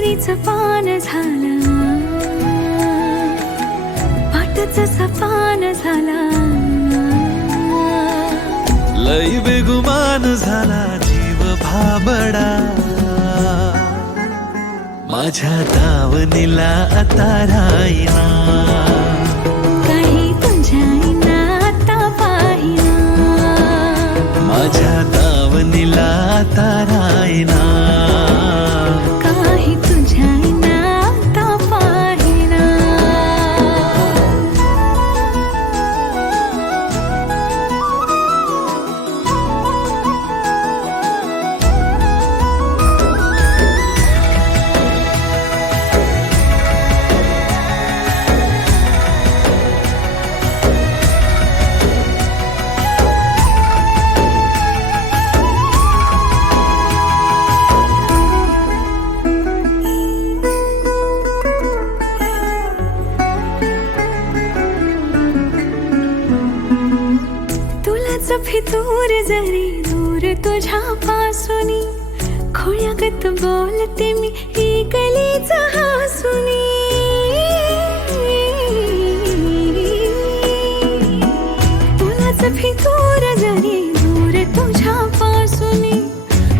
केसरीच पान झाला, पाटच सपान झाला, लई बेगुमान झाला जीव भाबडा, माझ्या दावणीला आता राहिना, काही तुझ्या आता पाहिना, माझ्या दावणीला आता राहिना, काही तुझ्या आता पाहिना. फितूर जरी दूर तुझ्या पासूनी, खोळ्यागत बोलते मी ही गलीच हासुनी, तुलाच फितूर जरी दूर तुझ्या पासूनी,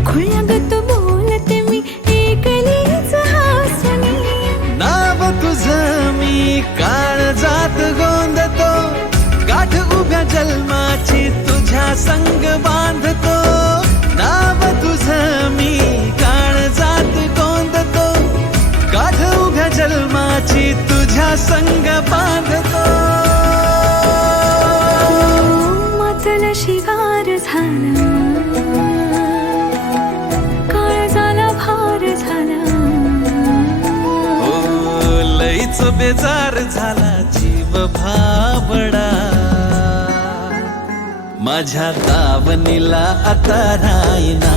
खोळ्यागत बोलते मी ही गलीच हासुनी. नाव तुझं मी काळजात गोंधतो, गाठ उभ्या जन्माची तुझ्या संग बांधतो, नाव तुझं मी काळजात गोंधतो, गाठ उभ्या जन्माची तुझ्या संग बांधतो. मातल शिगार झाला, काळजाला भार झाला, हो लईच बेजार झाला जीव भाबडा, माझ्या दावणीला आता राहिना.